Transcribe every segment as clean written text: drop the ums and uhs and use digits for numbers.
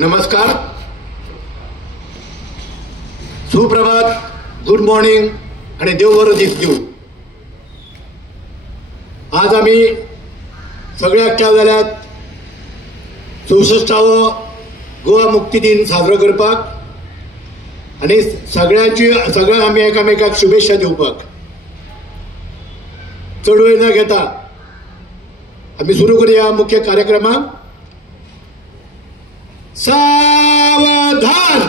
नमस्कार, सुप्रभात, good morning आणि देव बरो दीस दिवं. आज आम्ही सगळे एकठांय जाल्यात 64वो गोवा मुक्ती दिन साजरो करपाक आणि सगळ्यांक आमी एकामेकाक शुभेच्छा दिवपाक. चड वेळ न घेता आम्ही सुरू करूया मुख्य कार्यक्रमाक. सावधान.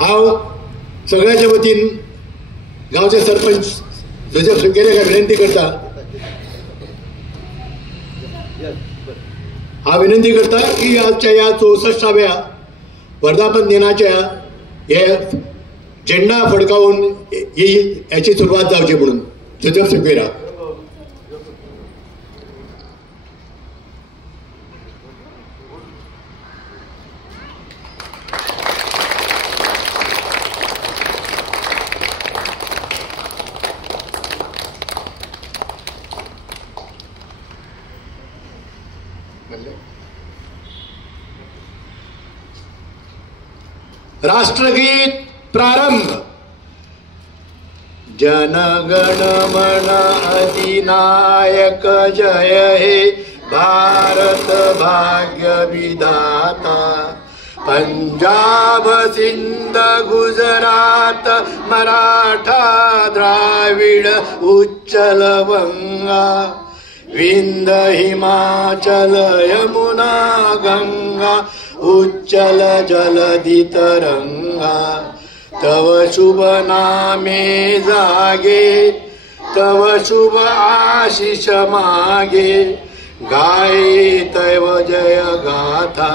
हांव सगळ्यांच्या वतीन गांवचे सरपंच जोसेफ सुकेरेक विनंती करता, हांव विनंती करता की आजच्या या 64व्या वर्धापन दिनाच्या हे झेंडा फडकावून याची सुरुवात जावची म्हणून. जोसेफ सुकेरा. राष्ट्रगीत प्रारंभ. जनगण मन अधिनायक जय हे भारत भाग्य विधाता. पंजाब सिंध गुजरात मराठा द्राविड उच्चल गंगा. विंध्य हिमाचल यमुना गंगा उच्चल जलधि तरंगा. तव शुभ नामे जागे, तव शुभ आशीष मागे. गाये तव जय गाथा,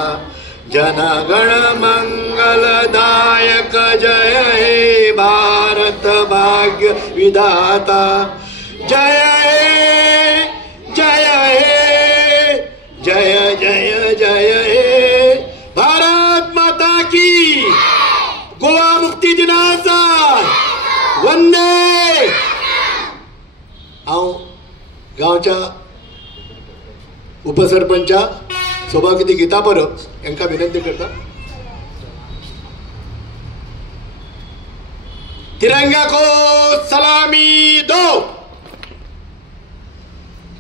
जनगण मंगलदायक जय हे भारत भाग्य विधाता. जय हे जय हे जय जय जय हे भारत माता की. गोवा मुक्ती दिनाचा वंदे. हांव गांवच्या उपसरपंचा सभापती गीता परब यांका विनंती करता. तिरंगा को सलामी दो.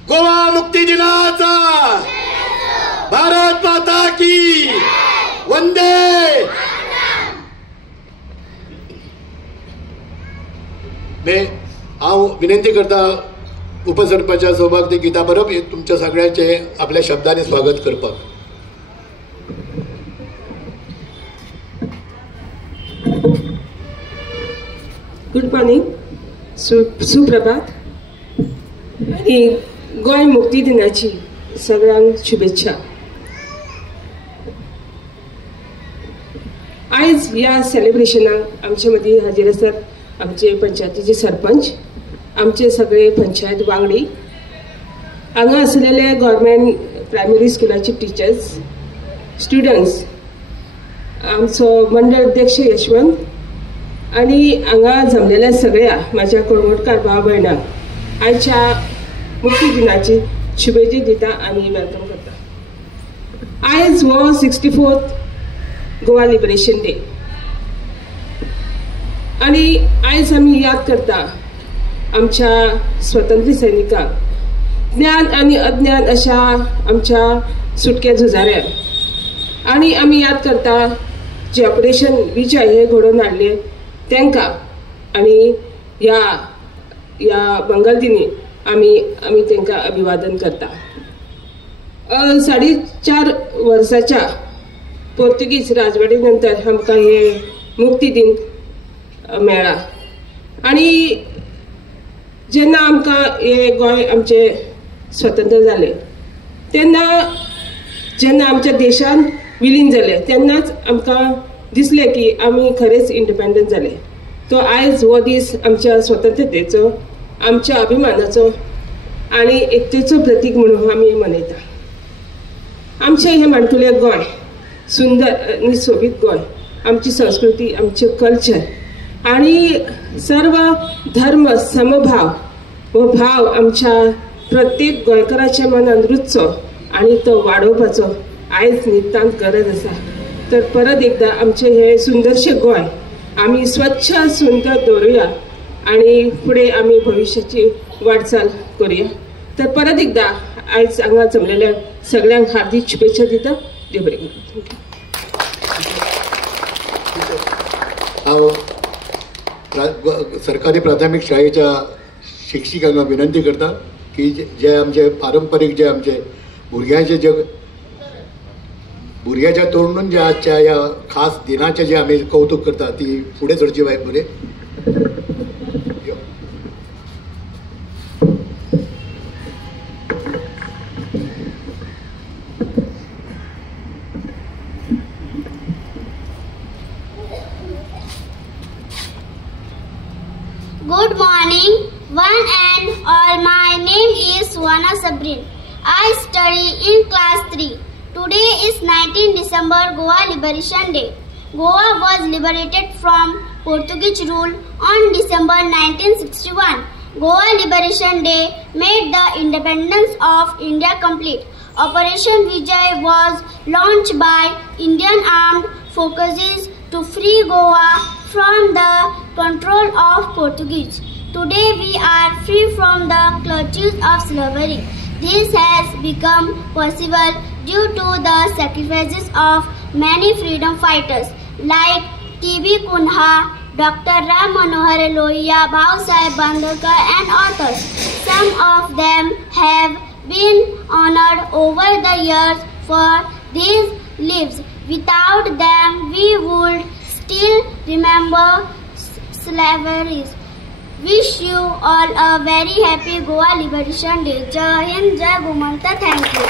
गोवा मुक्ती दिनाचा भारत माता की वंदे. हांव विनंती करता उपसरपंच सौभाग्य गीता परब तुमच्या सगळ्यांचे आपल्या शब्दांनी स्वागत करपाक. गुड मॉर्निंग, सुप्रभात आणि गोंय मुक्ती दिनाची सगळ्यांक शुभेच्छा. आयज ह्या सेलिब्रेशनाक आमचे मदीं हाजीर आसात आमचे पंचायतीचे सरपंच, आमचे सगळे पंचायत वांगडी, हांगा आसलेले गव्हर्मेंट प्रायमरी स्कुलाचे टिचर्स, स्टुडंट्स, आमचो मंडळ अध्यक्ष यशवंत आणि हांगा जमलेल्या सगळ्या म्हाज्या कोळवटकार भाव भयणांक आयच्या मुक्ती दिनाची शुभेच्छा दिता आनी वेलकम करता. आयज हो 64th गोवा लिबरेशन डे आणि आयज आमी याद करता आमच्या स्वतंत्र सैनिकांक, ज्ञान आणि अज्ञान अशा आमच्या सुटक्या झुजाऱ्यांक. आणि आमी याद करता जे ऑपरेशन विजय हे घडोवन हाडले तांकां. आणि या मंगलदिनी आमी तांकां अभिवादन करता. 4.5 वर्साच्या पोर्तुगीज राजवटी नंतर आमकां हे मुक्ती दिन मेळ्ळा. आणि जेन्ना आमकां हे गोंय आमचे स्वतंत्र जाले तेन्ना जेन्ना आमच्या देशान विलीन जाले तेन्नाच आमकां दिसले की आमी खरेंच इंडिपेंडंट जाले. तो आयज हो दीस आमच्या स्वतंत्रतेचो, आमच्या अभिमानाचो आणि एकतेचो प्रतीक म्हणून आमी मनयता. आमचें हें माणकुलें गोंय, सुंदर आनी सोबीत गोंय, आमची संस्कृती, आमचे कल्चर आणि सर्व धर्म समभाव हो भाव आमच्या प्रत्येक गोंयकाराच्या मनान रुजचो आणि तो वाडोवपाचो आयज नितांत गरज आसा. तर परत एकदा आमचे हे सुंदरशे गोंय आमी स्वच्छ सुंदर दवरुया आणि फुडें आमी भविष्याची वाटचाल करुया. तर परत एकदा आयज हांगा जमलेल्या सगळ्यांक हार्दिक शुभेच्छा दिता. देव बरें करूं. हांव सरकारी प्राथमीक शाळेच्या शिक्षिकांना विनंती करता की जे आमचे पारंपारीक जे आमचे भुरग्याच्या तोंडून जे आजच्या ह्या खास दिनाचे जे आमी कौतुक करता ती फुडें सरची वायट बरें. Good morning, one and all. My name is Suwana Sabrin. I study in class 3. Today is 19 December, Goa Liberation Day. Goa was liberated from Portuguese rule on December 1961. Goa Liberation Day made the independence of India complete. Operation Vijay was launched by Indian armed forces to free Goa from the control of Portuguese. Today we are free from the clutches of slavery. This has become possible due to the sacrifices of many freedom fighters like T.B. Kunha, Dr. Ram Manohar Lohia, Bhau Sahib Bandarkar and others. Some of them have been honored over the years for these lives. Without them we would still remember slavery. Wish you all a very happy Goa Liberation Day. Jai Hind, Jai Gomanta. Thank you.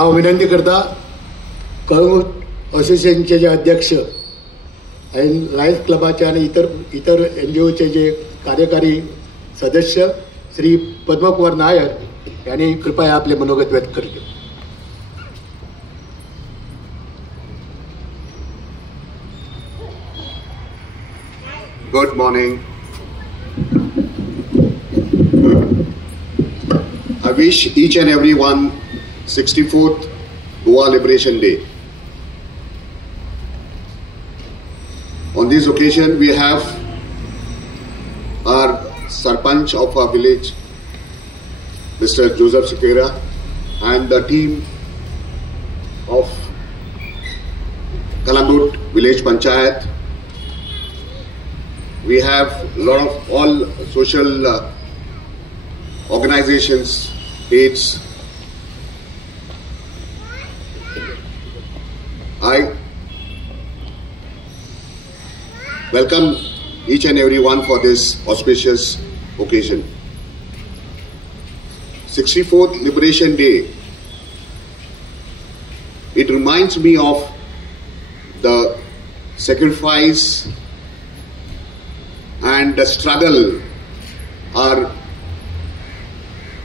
हांव विनंती करता कळंगूट असोसिएशनचे जे अध्यक्ष आणि Lions क्लबाचे आणि इतर NGOचे जे कार्यकारी सदस्य श्री पद्मकुमार नायर यांनी कृपया आपले मनोगत व्यक्त करते. Good morning. I wish each and every one 64th Goa Liberation Day. On this occasion, we have our Sarpanch of our village, Mr. Joseph Sequeira, and the team of Kalangut Village Panchayat. We have a lot of all social organizations, aids. I welcome each and every one for this auspicious occasion. 64th Liberation Day. It reminds me of the sacrifice and the struggle our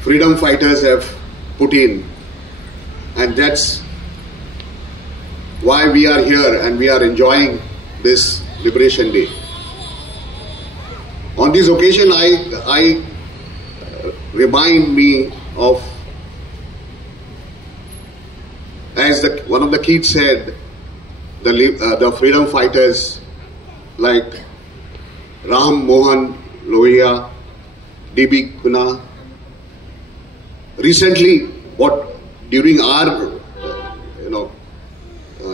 freedom fighters have put in, and that's why we are here and we are enjoying this Liberation Day. On this occasion, I remind me of, as one of the kids said, the freedom fighters like Ram Mohan Lohia, D.B. Kuna. Recently, during our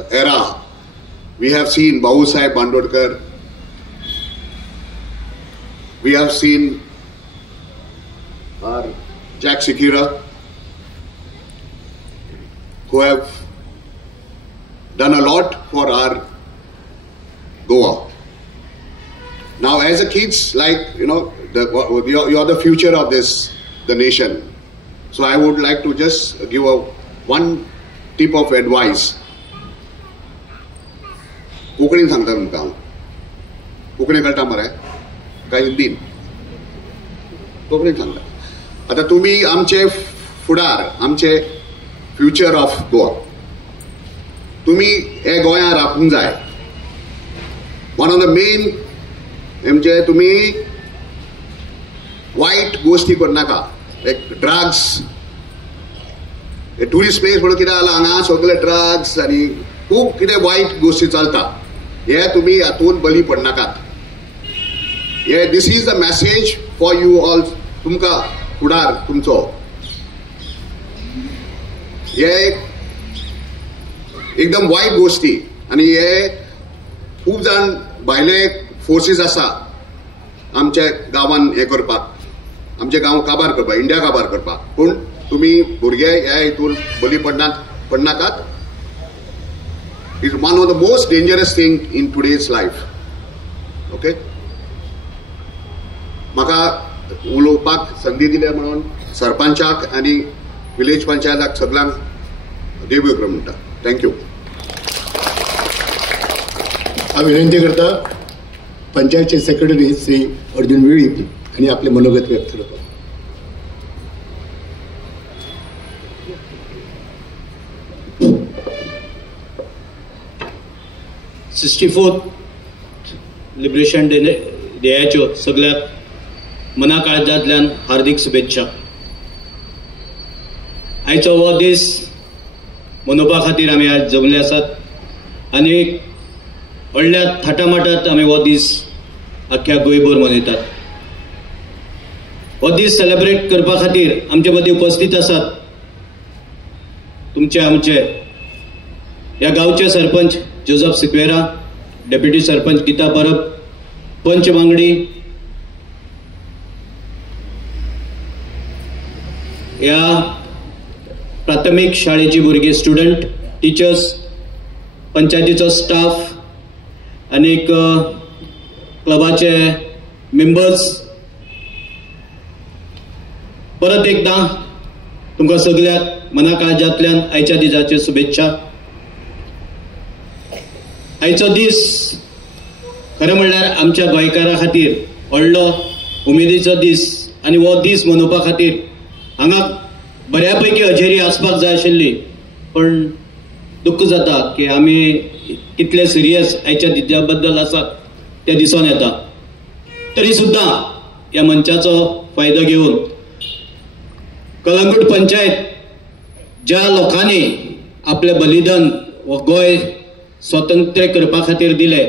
era, we have seen Babu Sahib Bandodkar, we have seen Jack Sequeira, who have done a lot for our Goa. Now, as a kids, like you're the future of the nation. So I would like to just give one tip of advice. कोंकणीन सांगता तुमकां हांव. कोंकणी कळटा मरे काय हिंदीन? कोंकणीन सांगता. आतां तुमी आमचे फुडार, आमचे फ्युचर ऑफ गोवा. तुमी हे गोंयांत रावूंक जाय. वन ऑफ द मेन म्हणजे तुम्ही वाईट गोष्टी करनाका, लायक ड्रग्स. टुरिस्ट प्लेस म्हणून कितें जालां हांगा सगळे ड्रग्स आनी खूब कितें वायट गोष्टी चलता. हे तुमी हातून बली पडनाकात. हे this is the message for you all. तुमकां फुडार तुमचो हे एकदम वायट गोष्टी आनी हे खूब जाण भायले फोर्सीस आसा आमच्या गांवान हे करपाक, आमचे गांव काबार करपाक, इंडिया काबार करपाक. पूण तुमी भुरगे ह्या हितून बली पडनाकात. It one of the most dangerous thing in today's life. Okay, म्हाका उलोवपाक संदी दिले म्हणून सरपंचाक आनी विलेज पंचायताक सगळ्यांक देव बरें म्हणटा. थँक्यू. हांव विनंती करता पंचायतचे सेक्रेटरी श्री अर्जुन वेळीप आणि आपले मनोगत व्यक्त करतात. लिबरेशन डेयाच्यो सगळ्याक मना काळजांतल्यान हार्दिक शुभेच्छा. आयचो हो दीस मनोवपा खातीर आमी आज जमले आसात आनी व्हडल्या थाटामाटात आमी हो दीस आख्ख्या गोंयभर मनयतात. हो दीस सेलेब्रेट करपा खातीर आमचे मदीं उपस्थित आसात आमचे ह्या गांवचे सरपंच जोसेफ सिक्वेरा, डेप्युटी सरपंच गीता परब, पंच वांगडी, ह्या प्राथमीक शाळेची भुरगीं, स्टुडंट, टिचर्स, पंचायतीचो स्टाफ, अनेक क्लबाचे मेंबर्स, परत एकदा तुमकां सगळ्याक मनाकाळजांतल्यान आयच्या दिसाच्यो शुभेच्छा. आयचो दीस खरें म्हणल्यार आमच्या गोंयकारां खातीर व्हडलो उमेदीचो दीस आनी हो दीस मनोवपा खातीर हांगा बऱ्यापैकी हजेरी आसपाक जाय आशिल्ली, पण दुख्ख जाता की आमी कितले सिरियस आयच्या दिसा बद्दल आसात तें दिसून येता. तरी सुद्दां ह्या मंचाचो फायदो घेवन कलंगूट पंचायत ज्या लोकांनी आपलें बलिदान हो गोंय स्वतंत्र करपा खातीर दिले,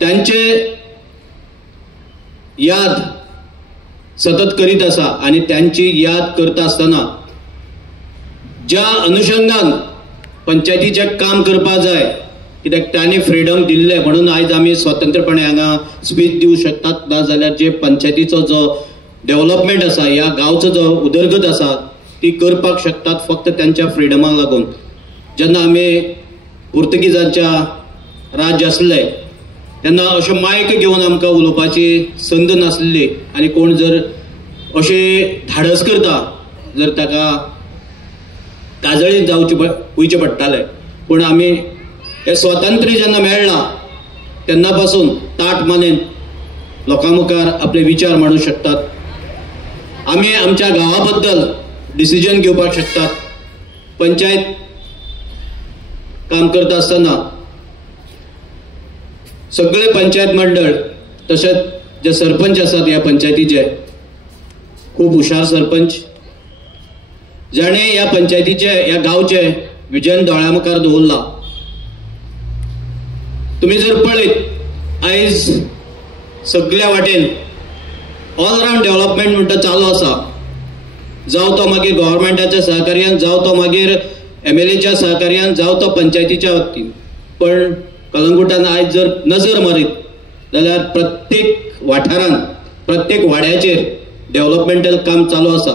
त्यांचे याद सतत करीत आसा आनी त्यांची याद करता आसतना ज्या अनुषंगान पंचायतीचें काम करपा जाय, कित्याक तांणी फ्रीडम दिल्ले म्हणून आयज आमी स्वतंत्रपणे हांगा स्पीच दिवंक शकतात, ना जाल्यार जे पंचायतीचो जो डेव्हलपमेंट आसा, ह्या गांवचो जो उदरगत आसा ती करपाक शकतात फक्त त्यांच्या फ्रिडमाक लागून. जेन्ना आमी पुर्तुगीजांच्या राज्य आसले तेन्ना अशें मायक घेवन आमकां उलोवपाची संद नासली आनी कोण जर अशें धाडस करता जर ताका काजळीत वयचे पडटाले. पूण आमी हे स्वातंत्र्य जेन्ना मेळ्ळां तेन्ना पासून ताट मानेन लोकां मुखार आपले विचार मांडूंक शकतात. आमी आमच्या गांवा बद्दल डिसिजन घेवपाक शकतात. पंचायत काम करता आसतना सगळे पंचायत मंडळ तशेंच जे सरपंच आसात ह्या पंचायतीचे खूब हुशार सरपंच, जाणे ह्या पंचायतीचे ह्या गांवचे विजन दोळ्या मुखार दवरला. तुम्ही जर पळयत आयज सगळ्या वाटेन ऑल रावंड डेव्हलपमेंट म्हणटा चालू आसा, जावं तो मागीर गव्हर्मेंटाच्या सहकार्यान, जावं तो मागीर MLAच्या सहकार्यान, जावं तो पंचायतीच्या वतीन. पण कलंगुटान आयज जर नजर मारीत जाल्यार प्रत्येक वाठारान प्रत्येक वाड्याचेर डेव्हलपमेंटल काम चालू आसा.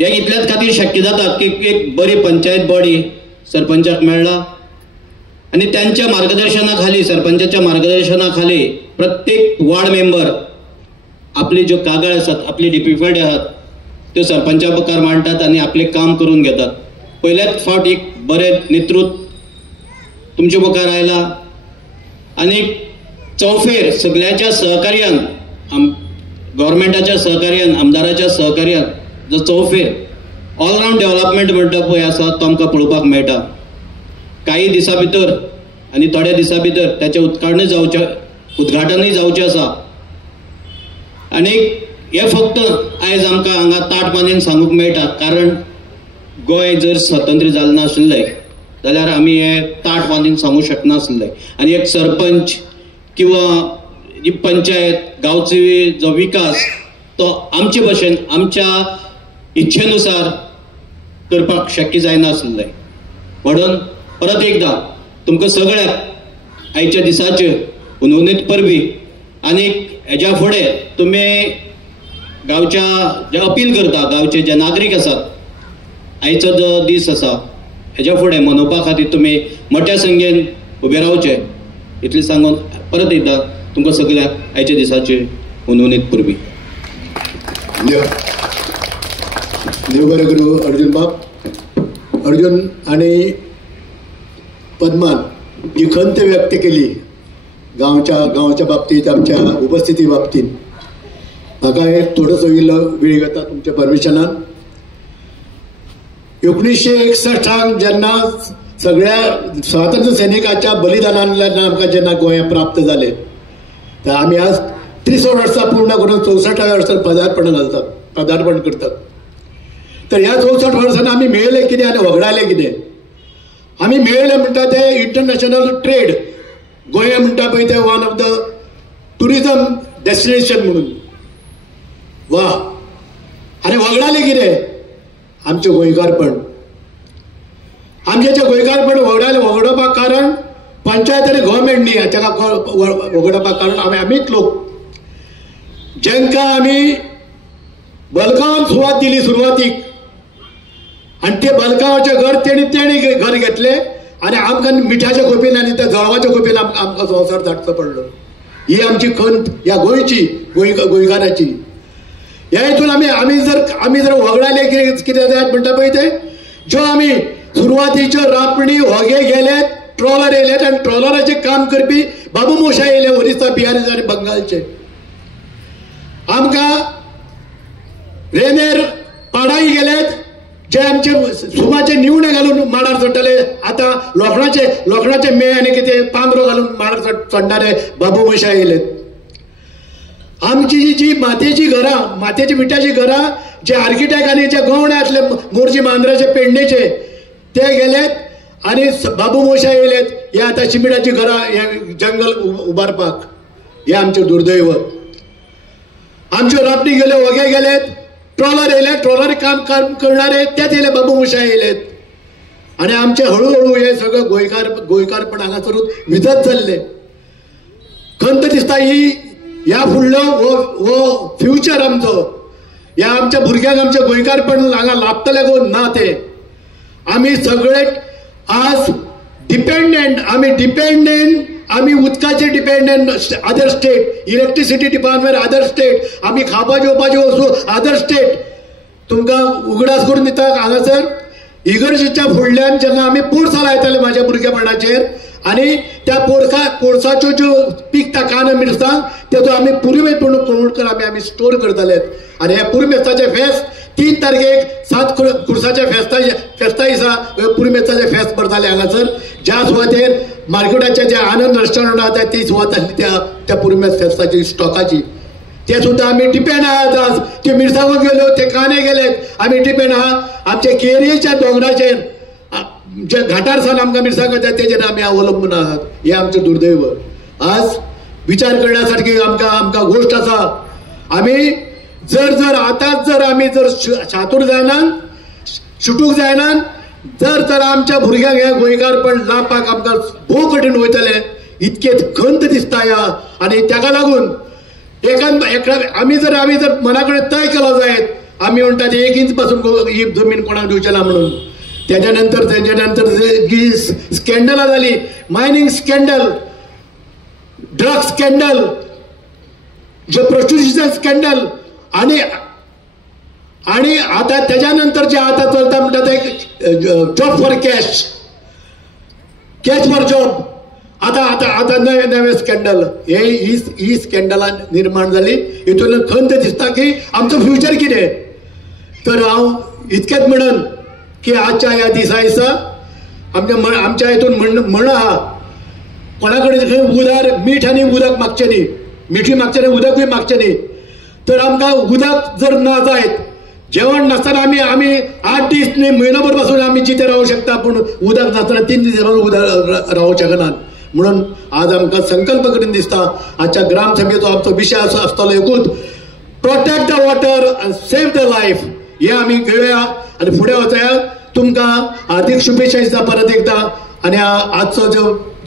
हे इतल्याच खातीर शक्य जाता की एक बरी पंचायत बॉडी सरपंचाक मेळ्ळा आनी त्यांच्या मार्गदर्शना खाली, सरपंचाच्या मार्गदर्शना खाली प्रत्येक वार्ड मेंबर आपली ज्यो कागाळ आसात, आपली डिफिकल्टी आहात त्यो सरपंचा मुखार मांडटात आनी आपले काम करून घेतात. पयल्याच फावट एक बरें नेतृत्व तुमच्या मुखार आयला आनी चौफेर सगळ्याच्या सहकार्यान, गव्हर्मेंटाच्या सहकार्यान, आमदाराच्या सहकार्यान जो चौफेर ऑल रावंड डेव्हलपमेंट म्हणटा पळय आसा तो आमकां पळोवपाक मेळटा. काही दिसा भितर आनी थोड्या दिसा भितर त्याचें उद्घाटनूय जावचें आसा. आनी हे फक्त आयज आमकां हांगा ताट मानेन सांगूंक मेळटा, कारण गोंय जर स्वतंत्र जालें नाशिल्लें जाल्यार आमी हे ताट मानेन सांगूंक शकनासले. आनी एक सरपंच किंवा जी पंचायत गांवचो जो विकास तो आमचे भशेन आमच्या इच्छेनुसार करपाक शक्य जायनासलें. म्हणून परत एकदा तुमकां सगळ्याक आयच्या दिसाचे उनवणीत परबी आनी हेज्या फुडें तुमी गांवच्या जे अपील करता, गांवचे जे नागरीक आसात, आयचो जो दीस आसा हेज्या फुडें मनोवपा खातीर तुमी मोठ्या संख्येन उबे रावचे इतलें सांगून परत एकदा तुमकां सगळ्याक आयच्या दिसाचे उनवणीत परबी. देव बरें करूं. अर्जुन बाब, अर्जुन आणि पद्मान जी खंत व्यक्त केली गांवच्या बाबतीत, आमच्या उपस्थिती बाबतीत, म्हाका एक थोडोसो इल्लो वेळ घेता तुमच्या परमिशनान. 1961 जेन्ना सगळ्या स्वातंत्र्य सैनिकाच्या बलिदानांतल्यान आमकां जेन्ना गोंय प्राप्त जालें, तर आमी आज 30 वर्सां पूर्ण करून 64व्या वर्सार पदार्पण करतात. तर ह्या 64 वर्सांनी आमी मेळ्ळे कितें आनी वगडायले कितें? आमी मेळ्ळे म्हणटा ते इंटरनॅशनल ट्रेड. गोंय म्हणटा पळय ते one of the tourism destination म्हणून. वा. आनी वगडायले कितें? आमचें गोंयकारपण. आमचें जें गोंयकारपण वगडोवपाक कारण पंचायत आनी गव्हर्मेंट न्ही, हाच्या वगडोवपाक कारण आमीच लोक, जेंकां आमी बलगांवान सुवात दिली सुरवातीक, आनी ते बलगांवाचें घर तेणी घर घेतलें आनी आमकां मिठाच्या खोपीन आनी त्या जळवाच्या खोपीन आमकां संवसार धाडचो पडलो. ही आमची खंत ह्या गोंयची, गोंयकाराची. ह्या हितून आमी जर वगडाले कितें जायत म्हणटा पळय ते ज्यो आमी सुरवातीच्यो रापणी होगे गेले ट्रॉलर येयलेत आनी ट्रॉलराचें काम करपी बाबू मोशा येयले ओरिसा बिहार आनी बंगालचे आमकां रेनेर पाडाई गेलेत जे आमचे सुमाचे निवणे घालून माडार चडटले आतां लोखणाचे मे आनी कितें पांगरो घालून माडार चडणारे बाबू मोशा येयलेत आमची जी मातयेची घरां मातयेची विटाची घरां जे आर्किटेक्ट आनी जे गवणे आसले मोरजी मांद्राचे पेडणेचे ते गेलेत आनी बाबू मोशा येयलेत हे आतां शिमिटाची घरां हे जंगल उबारपाक हे आमचें दुर्दैव आमच्यो रापणी गेल्यो वगे गेलेत ट्रॉलर येयले ट्रॉलर काम करणारे तेच येयले बाबू मोशा येयलेत आनी आमचे हळूहळू हे सगळे गोंयकारपण हांगासरूच विजत चल्ले खंत दिसता ही ह्या फुडलो हो फ्युचर आमचो ह्या आमच्या भुरग्यांक आमचे गोंयकारपण हांगा लाभतले गो ना ते आमी सगळे आज डिपेंडेंट आमी उदकाचे dependent other state electricity department other state आमी खावपा जेवपाचे वस्तू अदर स्टेट तुमकां उगडास करून दिता हांगासर इगर्जेच्या फुडल्यान जेन्ना आमी पोरसां लायताले म्हाज्या भुरगेपणाचेर आनी त्या पोरसाच्यो ज्यो पिकता कांदो मिरसांग तेजो आमी पुरुमेस्तपण आमी स्टोर करतालेत आनी हे पुरुमेस्ताचे फेस्त 3 तारखेक 7 खुर्साच्या फेस्ता दिसा पुरुमेस्ताचे फेस्त भरताले हांगासर ज्या सुवातेर मार्केटाचे जे आनंद रेस्टॉरंट आसा ती सुवात आसली त्या पुरुमेस्त फेस्ताची स्टॉकाची ते सुद्दां आमी डिपेंड आहात आज त्यो मिरसांगो गेल्यो ते कांदे गेलेत आमी डिपेंड आहा आमचे केरयेच्या दोंगराचेर जे घाटार सावन आमकां मिरसांग येता तेजेर आमी अवलंबून आहात हे आमचें दुर्दैव आज विचार करण्यासारखी आमकां गोष्ट आसा आमी जर आतांच जर आमी जर शातूर जायना शुटूक जायना जर आमच्या भुरग्यांक हे गोंयकारपण लावपाक आमकां भोव कठीण वयतले इतकेच खंत दिसता ह्या आनी ताका लागून आमी जर मना कडेन तय केलो जायत आमी म्हणटात 1 इंच पासून ही जमीन कोणाक दिवचे ना म्हणून तेज्या नंतर जी स्कॅन्डलां जाली मायनींग स्कॅन्डल ड्रग स्कॅन्डल जे प्रोस्टिट्यूशन स्कॅन्डल आणि आता तेज्या नंतर जे आता चलता म्हणटा ते job for cash for job आता नवे स्कॅन्डल ही स्कॅन्डलां निर्माण जाली हितून खंत दिसता की आमचो फ्युचर कितें तर हांव इतकेंच म्हणन की आजच्या ह्या दिसा आमच्या हितून म्हण आहा कोणा कडेन खंय उदार मीठ आनी उदक मागचें न्ही मिठी मागचें न्ही उदकूय मागचें न्ही तर आमकां उदक जर ना जायत जेवण नासतना आमी 8 दीस न्ही म्हयनोभर पासून आमी जिते रावूंक शकता पूण उदक नासतना 3 दीस उदक रावूंक शकनात म्हणून आज आमकां संकल्प करून दिसता आजच्या ग्राम सभेचो आमचो विशय आसतलो एकूच protect the water and save the life हे आमी घेवया आनी फुडें वचया तुमकां हार्दिक शुभेच्छा दिता परत एकदा आनी आजचो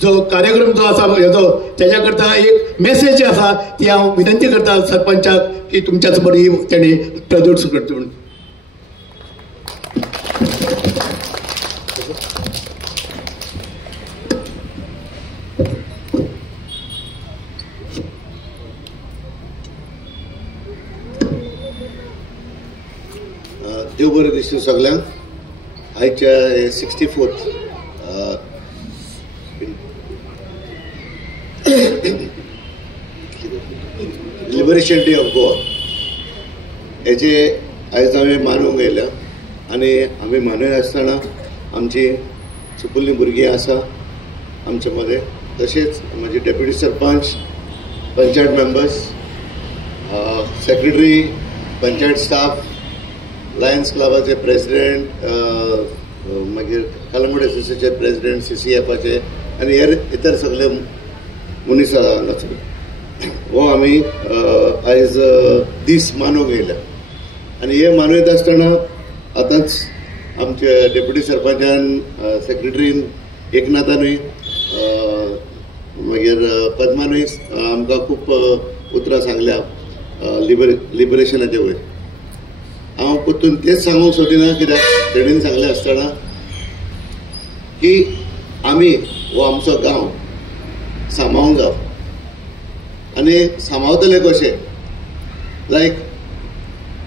जो कार्यक्रम जो आसा हेजो तेज्या करता एक मेसेज जी आसा ती हांव विनंती करता सरपंचाक की तुमच्या समोर ही तेणी प्रदूत करता म्हणून देव बरें दिसूं सगळ्यांक आयच्या 64th liberation day of Goa हेचे आयज हांवें मानूंक येयल्या आनी आमी मानय आसतना आमची चुकुल्लीं भुरगीं आसा आमचे मदें तशेंच म्हजे deputy sarpanch panchayat members secretary panchayat staff Lions क्लबाचे प्रेसिडेंट मागीर कलंगूट एसोसिएशनाचे प्रेसिडेंट CCFचे आनी हेर इतर सगळे मनीस हांगासर हो आमी आयज दीस मानूंक येयल्या आनी हे मानयत आसतना आतांच आमचे डेप्युटी सरपंचान सेक्रेटरीन एकनाथानूय मागीर पद्मानूय आमकां खूब उतरां सांगल्या लिबरेशनाचे वयर हांव परतून तेच सांगूंक सोदिना कित्याक तेणीन सांगलें आसतना की आमी हो आमचो गांव सांबाळूंक जाय आनी सांबाळटले कशें लायक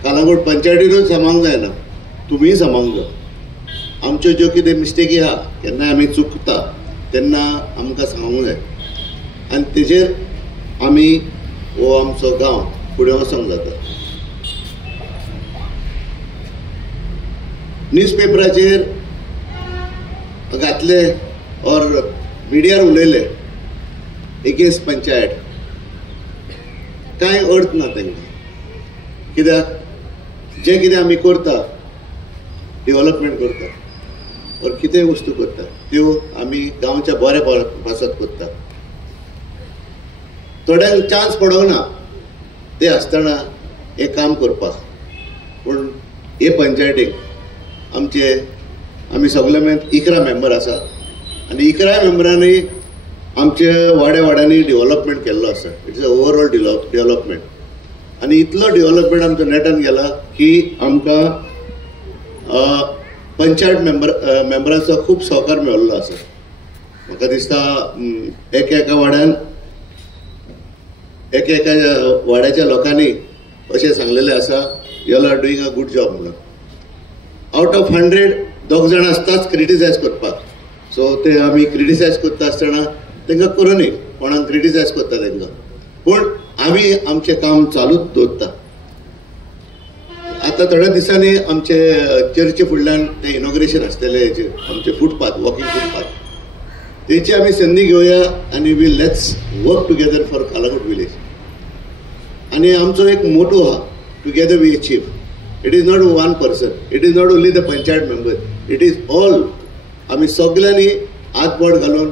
कालांगूट पंचायतीनूच सांगूंक जायना, तुमीय सांगूंक जाय. आमच्यो ज्यो कितें मिस्टेकी आहा, केन्नाय आमी चुकता तेन्ना आमकां सांगूंक जाय आनी तेजेर आमी हो आमचो गांव फुडें वचोंक जाता. न्यूजपेपराचेर घातले और मिडियार उलयले एगेन्स्ट पंचायत, कांय अर्थ ना तांकां. कित्याक जे कितें आमी करता, डेव्हलपमेंट करता और कितें वस्तू करता त्यो आमी गांवच्या बऱ्या पासत करता. थोड्यांक चान्स पडोंक ना ते आसतना हें काम करपाक, पूण हे पंचायतीक आमी सगळे मेळून 11 मेंबर आसा आनी 11 मेंबरांनी आमचे वाड्यांनी डेव्हलपमेंट केल्लो आसा. इट्स अ ओवरऑल डेव्हलपमेंट आनी इतलो डेव्हलपमेंट आमचो नेटान गेला की आमकां पंचायत मेंबरांचो खूब सहकार मेळिल्लो आसा. म्हाका दिसता एका वाड्याच्या लोकांनी अशें सांगलेलें आसा, you are doing a good job म्हणून. आउट ऑफ 100 दोग जाण आसताच क्रिटिसायज करपाक. सो ते आमी क्रिटिसायज करता आसतना तांकां करूं न्ही, कोणाक क्रिटिसायज करता तांकां, पूण आमी आमचें काम चालूच दवरता. आतां थोड्या दिसांनी आमचे चर्ची फुडल्यान तें इनॉग्रेशन आसतलें हेजें, आमचें फुटपाथ, वॉकिंग फुटपाथ, तेची आमी संदी घेवया आनी we let's work together for Calangute village. आनी आमचो एक मोटो आहा, together we achieve. It is not one person, it is not only the panchayat member, it is all. आमी सगळ्यांनी हात बोट घालून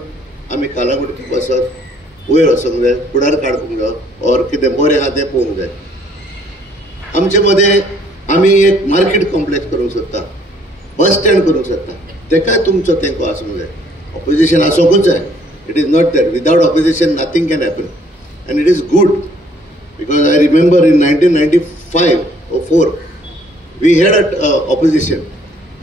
आमी कालांगूट बसत वयर वचूंक जाय, फुडार काडूंक जाय और कितें बरें आहा तें पळोवंक जाय. आमचे मदें आमी एक मार्केट कॉम्प्लेक्स करूंक सोदता, बस स्टँड करूंक सोदता, तेकाय तुमचो तेंको आसूंक जाय. ऑपोजिशन आसूंकूच जाय. It is not that without opposition nothing can happen and it is good. Because I remember in 1995 or 4 we had opposition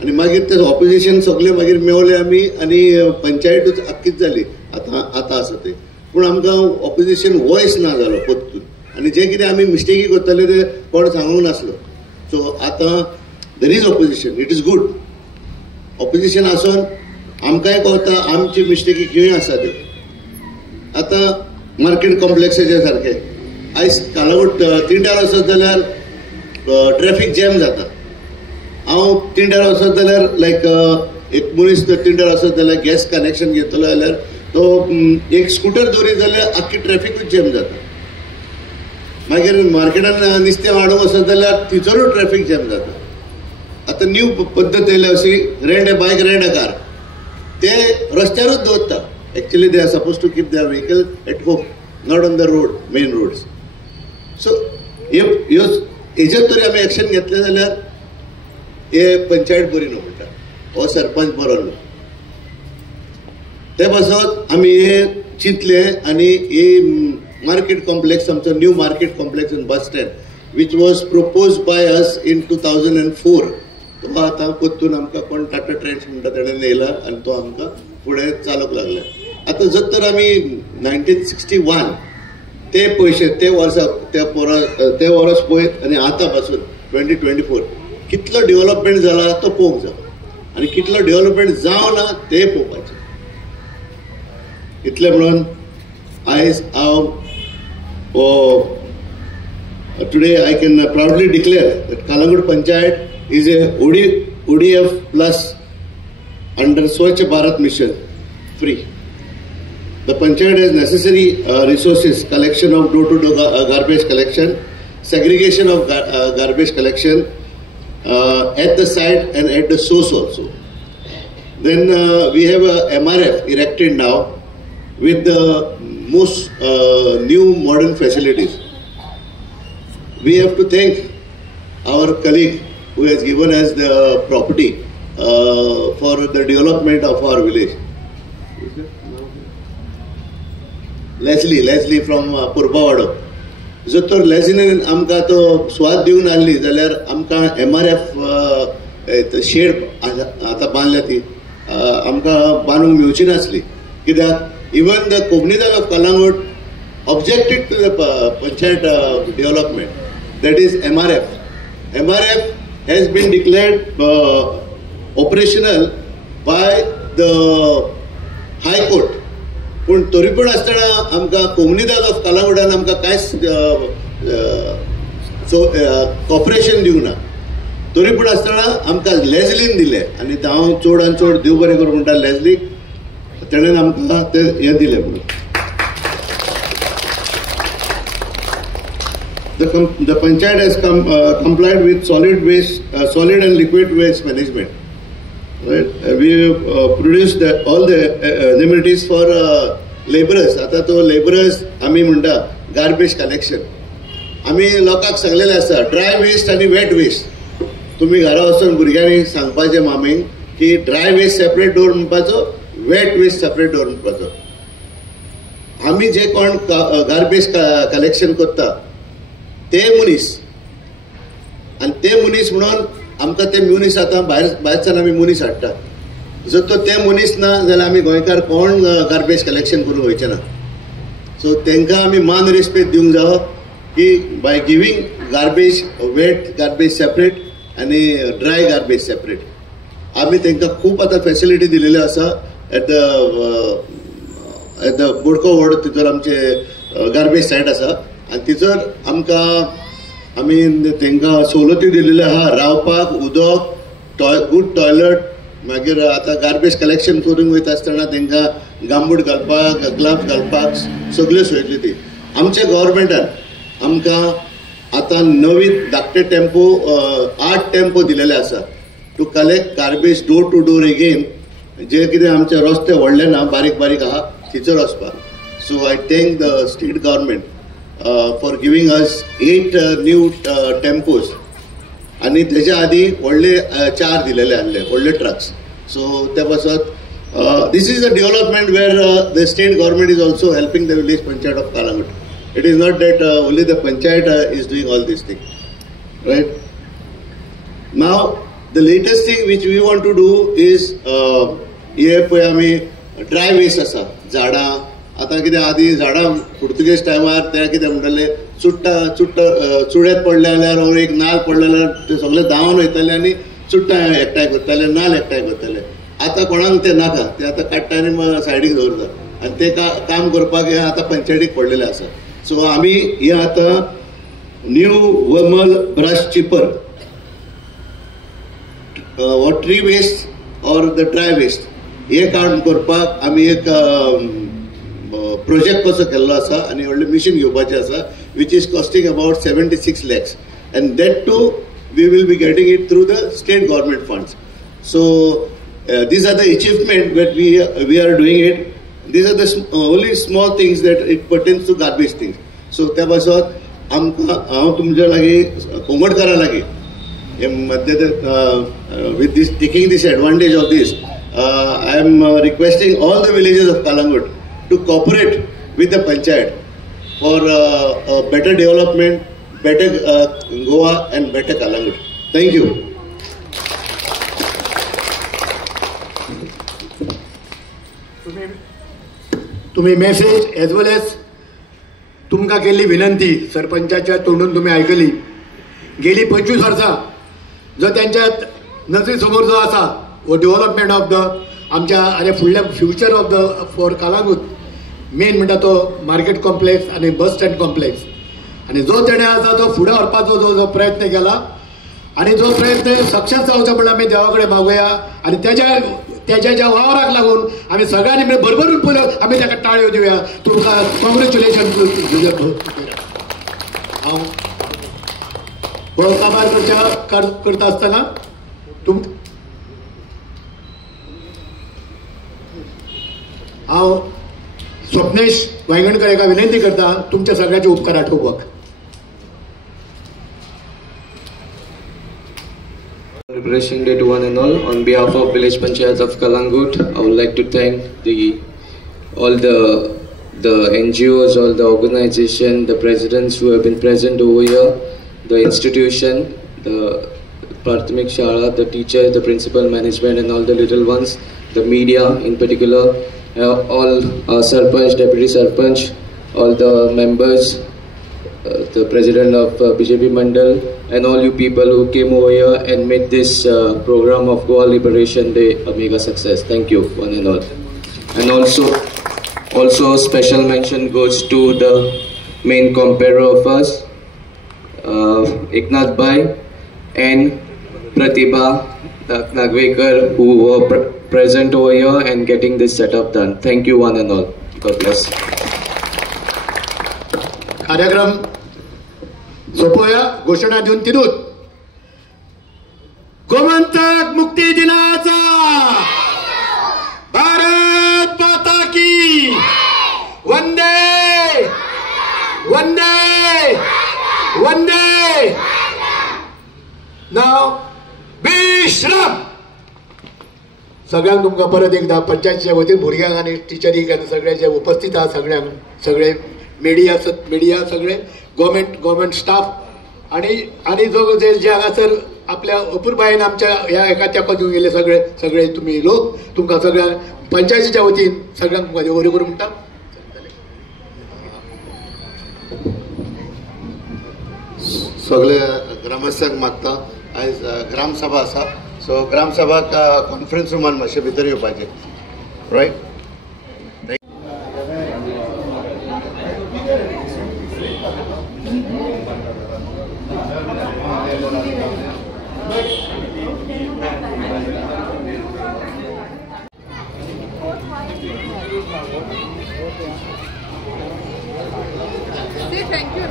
आनी मागीर ते ऑपोजिशन सगळे मागीर मेवले आमी आनी पंचायतूच आख्खीच जाली आतां आसा ते. पूण आमकां ऑपोजिशन वॉयस ना जालो परतून आनी जे कितें आमी मिस्टेकी करताले ते कोण सांगूंक नासलो. सो आतां there is opposition, it is good. Opposition आसून आमकांय कळटा आमची मिस्टेकी खंय आसा त्यो. आतां मार्केट कॉम्प्लेक्साचे सारके आयज कालांगूट तिंड्यार वचत जाल्यार ट्रॅफिक जॅम जाता. हांव तिंड्यार वचत जाल्यार लायक एक मनीस तिंड्यार वचत जाल्यार गॅस कनेक्शन घेतलो जाल्यार तो एक स्कूटर दवरीत जाल्यार आख्खी ट्रॅफिकूच जॅम जाता. मागीर मार्केटान नुस्तें हाडूंक वचत जाल्यार थंयसरूय ट्रॅफिक जॅम जाता. आतां न्यू पद्दत येयल्या अशी रेंट ए बायक रेंट अ कार, ते रस्त्यारूच दवरता. Actually they are suppose to keep their vehicle at home, not on the road, main roads. So हेजेर तरी आमी एक्शन घेतलें जाल्यार हे पंचायत बरी न्हू म्हणटा, हो सरपंच बरो न्हू. ते पासत आमी हे चिंतले आनी हे मार्केट कॉम्प्लेक्स, आमचो new market complex in bus stand which was propose by us in 2004, तो आतां परतून आमकां कोण टाटा ट्रेंड्स म्हणटा ताणें येयला आनी तो आमकां फुडें चालूंक लागला. आतां जर तर आमी 1961 ते पयशे ते वर्सा ते वर्स पळयत आनी आतां पासून 2024 कितलो डेव्हलपमेंट जाला तो पळोवंक जाय आनी कितलो डेव्हलपमेंट जावना ते पळोवपाचें. इतलें म्हणून आयज हांव today I can proudly declare that Calangute panchayat is a ODF plus under Swachh Bharat mission free. The panchayat has necessary resources, collection of door-to-door garbage collection, segregation of garbage collection at the site and at the source also. Then we have a MRF erected now with the most new modern facilities. We have to thank our colleague who has given us the property for the development of our village. Leslie from Purbawado. जर तर लेस्लीन आमकां तो स्वाद दिवन आसली जाल्यार आमकां MRF shade आतां बांदल्या ती आमकां बांदूंक मेळची नासली. कित्याक even the cognizance of Calangute objected to the panchayat development, that is MRF. MRF has been declared operational by the High Court. पण तरी पण आसतना आमकां कोमुनिदाद ऑफ कालांगुटान आमकां कांयच कॉपरेशन दिवंक ना. तरी पण आसतना आमकां लेझलीन दिलें आनी हांव चडांत चड देव बरें करूं म्हणटा लेझलीक तेणेन आमकां तें हें दिलें म्हणून. The panchayat has complied with solid and liquid waste management. Right? We produced all the amenities for laborers. आता तो laborers आम्ही म्हणटा गार्बेज कलेक्शन. आम्ही लोकांक सांगलेले आसा ड्राय वेस्ट आणि वेट वेस्ट. तुम्ही घरा वचून भुरग्यांनी सांगपाचें मामींक की ड्राय वेस्ट सेपरेट दवर म्हणपाचो, वेट वेस्ट सेपरेट दवर म्हणपाचो. आम्ही जे कोण गार्बेज कलेक्शन करता ते मनीस आणि ते मनीस म्हणून आमकां ते मनीस आतां भायरच्यान आमी मनीस हाडटा. जर तो ते मनीस ना जाल्यार आमी गोंयकार कोण गार्बेज कलेक्शन करूंक वयचे ना. सो तांकां आमी मान रेस्पेक्ट दिवंक जावो की by giving garbage wet garbage separate आनी ड्राय गार्बेज सेपरेट. आमी तांकां खूब आतां फॅसिलिटी दिलेल्यो आसा एट द बोडको वॉर्ड. तितूर आमचे गार्बेज सायट आसा आनी तिचर आमकां आमी तांकां सवलती दिलेल्यो आहा. रावपाक उदक, गूड टॉयलेट, मागीर आतां गार्बेज कलेक्शन करूंक वयता आसतना तांकां गांबूट घालपाक, ग्लव्स घालपाक सगल्यो सोयली ती. आमच्या गव्हर्मेंटान आमकां आतां नवी धाकटे टेम्पो 8 टेम्पो दिलेले आसा to collect garbage door to door again. जे कितें आमचे रस्ते व्हडले ना, बारीक बारीक आहा थिचर वचपाक. So I thank the state government for giving us 8 new tempos. आणि त्याच्या आधी व्हडले 4 दिलेले आहले व्हडले ट्रक्स. सो त्या पासत this is a development where the state government is also helping the village panchayat of Kalangut. It is not that only the panchayat is doing all these things, right? Now the latest thing which we want to do is हे पळय आमी dry waste आसा झाडां. आतां कितें आदी झाडां Portuguese टायमार ते कितें म्हणटाले चुड्यात पडले जाल्यार और एक नाल पडले जाल्यार ते सगळे धांवन वयताले आनी चुड्टां एकठांय करताले, नाल एकठांय करताले. आतां कोणाक ते नाका, ते आतां काडटा आनी सायडीक दवरता आनी ते काम करपाक हे आतां पंचायतीक पडलेले आसा. सो आमी हे आतां न्यू वर्मल ब्रश चिपर और ट्री वेस्ट और द ड्राय वेस्ट हे काम करपाक आमी एक प्रोजेक्ट कसो केल्लो आसा आनी व्हडलें मिशन घेवपाचें आसा which is costing about 76 lakhs and that too we will be getting it through the state government funds. So these are the achievement that we are doing it. These are the only small things that it pertains to garbage things. So त्या पासत आमकां हांव तुमच्या लागीं कोमटकारा लागीं with this taking this advantage of this I am requesting all the villages of Kalangut to cooperate with the panchayat for better development, better Goa and better Kalangut. Thank you. तुम्ही message age वेल age तुमकां केल्ली विनंती सरपंचाच्या तोंडून तुम्ही आयकली. गेली 25 वर्सां जो त्यांच्या नजरे समोर जो आसा वो डेव्हलपमेंट ऑफ द आमच्या आनी फुडल्या future of the for Calangute main म्हणटा तो मार्केट कॉम्प्लेक्स आणि बस स्टँड कॉम्प्लेक्स आणि जो तेणे आसा तो फुडें व्हरपाचो जो प्रयत्न केला आणि जो प्रयत्न सक्सेस जावचो म्हणून आमी देवा कडेन मागुया आणि त्याच्या ज्या वावराक लागून आमी सगळ्यांनी भरभरून पळय आमी ताका टाळयो दिवया. तुमकां कॉंग्रेच्युलेशन. हांव काबार करता आसतना हांव स्वप्नेश वांयगणकर एका विनंती करता तुमच्या सगळ्याचे उपकार आठोवपाक. Celebration Day to one and all. On behalf of Village Panchayat of Kalangut, I would like to thank all the NGOs, all the organization, the presidents who have been present over here, the institution, the Prathamik Shala, the teachers, the principal, management, and all the little ones, the media in particular, all Sarpanch, Deputy Sarpanch, all the members, the president of BJP Mandal, and all you people who came over here and made this program of Goa Liberation Day a mega success. Thank you, one and all. And also special mention goes to the main comparer of us, Eknath Bhai and Pratibha Nagvekar, who were present over here and getting this setup done. Thank you, one and all. God bless. कार्यक्रम सोपवूया. घोषणा देऊन तिथून गोमंतक मुक्ती दिनाचा भारत माता की वंदे वंदे वंदे. नाव विश्राम. सगळ्यांक तुमकां परत एकदा पंचायतीच्या वतीन भुरग्यांक आनी टिचरीक आनी सगळे जे उपस्थित आहात सगळ्यांक, सगळे मिडिया सगळे गव्हर्मेंट स्टाफ आणि जो जे हांगासर आपल्या अपूर्बायेन आमच्या ह्या एका तेंको दिवंक गेले सगळे तुम्ही लोक, तुमकां सगळ्यांक पंचायतीच्या वतीन सगळ्यांक तुमकां देव बरें करूं म्हणटा. सगळे ग्रामस्थांक मागता आयज ग्रामसभा आसा, सो ग्रामसभाक कॉन्फरन्स रुमान मातशें भितर येवपाचें. Right. Thank you.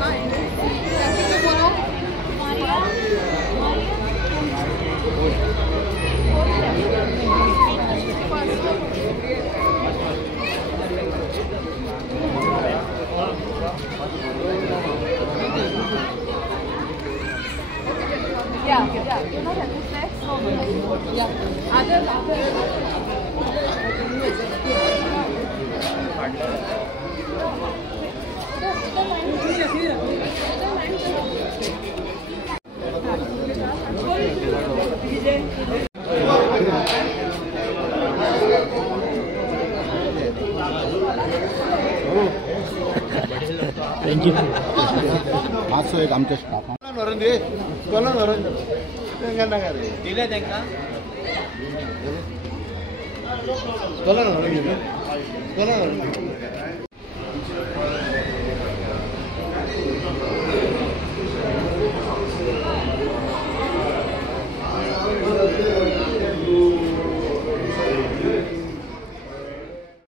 Yeah. You know that this next? Yeah. Thank you. मातसो एक आमच्या स्टाफान दिले तांकां चला